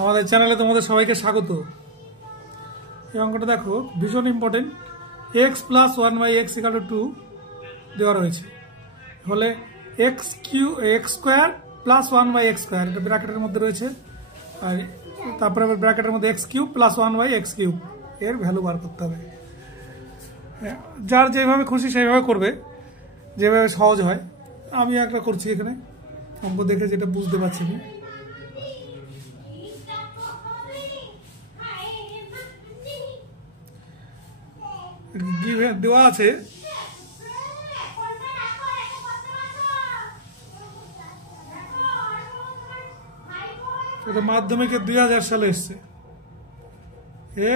আমাদের চ্যানেলে তোমাদের সবাইকে স্বাগত। এই অঙ্কটা দেখো ভীষণ ইম্পর্টেন্ট। x প্লাস 1/x = 2 দেওয়া রয়েছে, হলে x স্কোয়ার প্লাস 1/x², এটা ব্র্যাকেটের মধ্যে রয়েছে, আর তারপরে ব্র্যাকেটের মধ্যে x³ প্লাস 1/x³ এর ভ্যালু বার করতে হবে। যার যেভাবে খুশি সেইভাবে করবে, যেভাবে সহজ হয়। আমি একটা করছি এখানে অঙ্ক দেখে, যেটা বুঝতে পারছি না। দেওয়া আছে এটা মাধ্যমিকে 2000 সালে এসছে।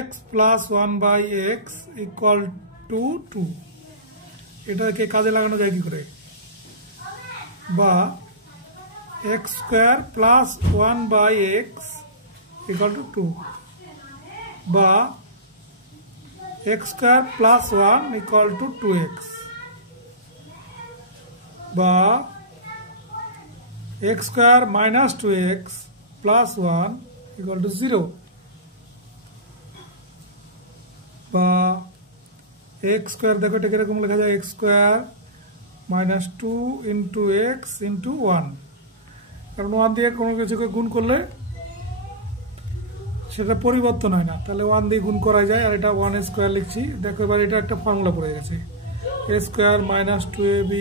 x plus 1/x = 2। এটাকে কাজে লাগানো যায় কি করে? বা x স্কোয়ার প্লাস 1/x = 2, বা x স্কোয়ার প্লাস 1 = 2x, বা x square minus 2x plus 1 = 0, বা x স্কোয়ার, দেখো এটা কিরকম লেখা যায়, x স্কোয়ার মাইনাস 2 × x × 1, কারণ 1 দিয়ে কোনো কিছুকে গুণ করলে সেটা পরিবর্তন হয় না, তাহলে 1 দিয়ে গুণ করা যায়। আর এটা 1 স্কোয়ার লিখছি। দেখো এবার এটা একটা ফর্মুলা পড়ে গেছে, a square minus 2ab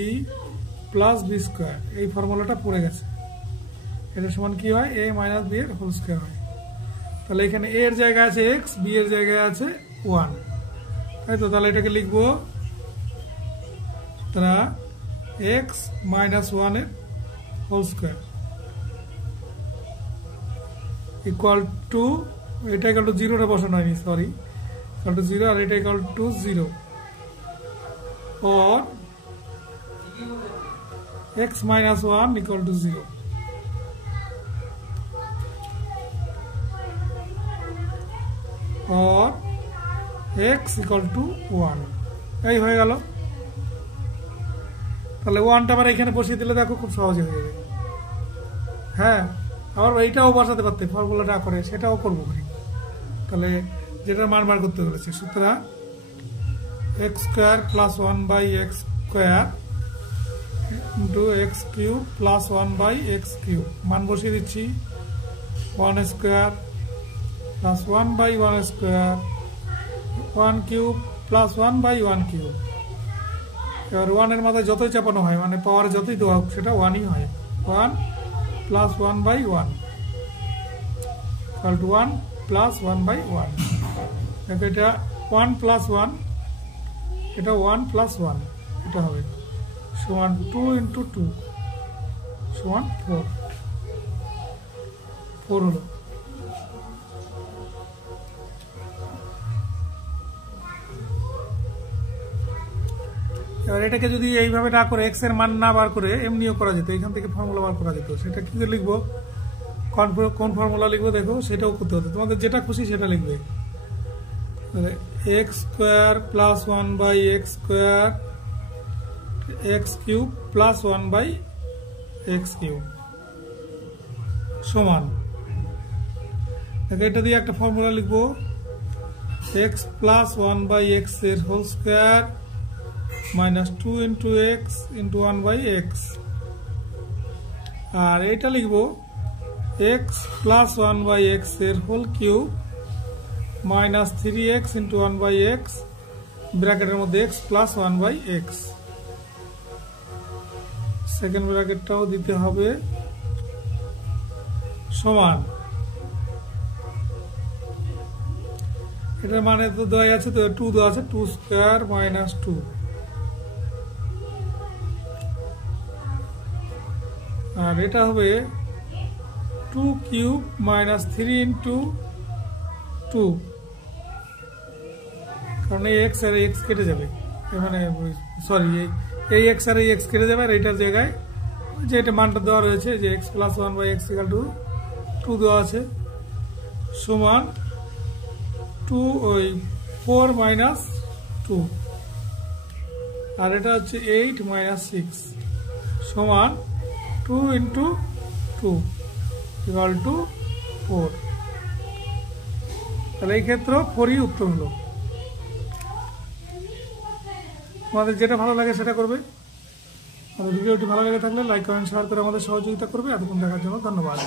plus b square, এই ফর্মুলাটা পড়ে গেছে। এটা সমান কি হয়? a মাইনাস b এর হোল স্কোয়ার হয়। তাহলে এখানে a এর জায়গায় আছে x, b এর জায়গায় আছে 1, তাই তো? তাহলে এটাকে লিখবো তারা x মাইনাস 1 এর হোল স্কোয়ার ইকুয়াল টু, এটা ইকুয়াল টু 0টা বসানো হয়নি, সরি, ইকুয়াল টু 0, আর এটা equal to 0, or x minus 1 equal to 0, or x equal to 1। এই হয়ে গেল। তাহলে 1টা আবার এখানে বসিয়ে দিলে দেখো খুব সহজে হয়ে যাবে। হ্যাঁ, আবার এইটাও বসাতে পারতে, ফর্মুলাটা করে সেটাও করবো। তাহলে যেটা মান বার করতে বলেছে, সুতরাং x square plus 1/x² into x³ plus 1/x³ মান বসিয়ে দিচ্ছি। 1 স্কোয়ার প্লাস 1/1², 1³ প্লাস 1/1³। এবার 1 এর মাথায় যতই চাপানো হয়, মানে পাওয়ারে যতই দেওয়া হোক, সেটা 1ই হয়। 1 প্লাস 1/1 equal to 1 প্লাস 1/1। দেখো এটা 1 প্লাস 1, এটা 1 প্লাস 1, এটা হবে সমান 2 × 2 সমান 4 হলো। এবার এটাকে যদি এইভাবে না করে, এক্স এর মান না বার করে এমনিও করা যেত, এখান থেকে ফর্মুলা বার করা যেত। সেটা কি লিখবো, কোন ফর্মুলা লিখবো দেখো, সেটাও করতে হতো। তোমাদের যেটা খুশি সেটা লিখবে। x square plus 1/x² x³ plus 1/x³ সমান, দেখো এটা দিয়ে একটা ফর্মুলা লিখবো, x প্লাস 1/x এর whole square minus 2 × x × 1/x, আর এটা লিখবো x প্লাস 1/x এর whole cube minus 3x × 1/x, ব্র্যাকেটের মধ্যে x প্লাস 1/x, সেকেন্ড ব্র্যাকেটটাও দিতে হবে, সমান। এটার মানে তো দেওয়া আছে, তো 2 দেওয়া আছে, 2 স্কোয়ার মাইনাস 2, আর এটা হবে 2³ মাইনাস 3 × 2, কারণ এই x আর x কেটে যাবে, মানে সরি, এই x আর এই x কেটে যাবে, আর এইটার জায়গায় যে এটা মানটা দেওয়া রয়েছে, যে x প্লাস 1/x = 2 দেওয়া আছে, সমান 4 মাইনাস 2, আর এটা হচ্ছে 8 মাইনাস 6 সমান 2 × 2 equal to 4। তাহলে এই ক্ষেত্রেও 4ই উত্তর হলো। তোমাদের যেটা ভালো লাগে সেটা করবে। আর ভিডিওটি ভালো লেগে থাকলে লাইক কমেন্ট শেয়ার করে আমাদের সহযোগিতা করবে। এতক্ষণ দেখার জন্য ধন্যবাদ।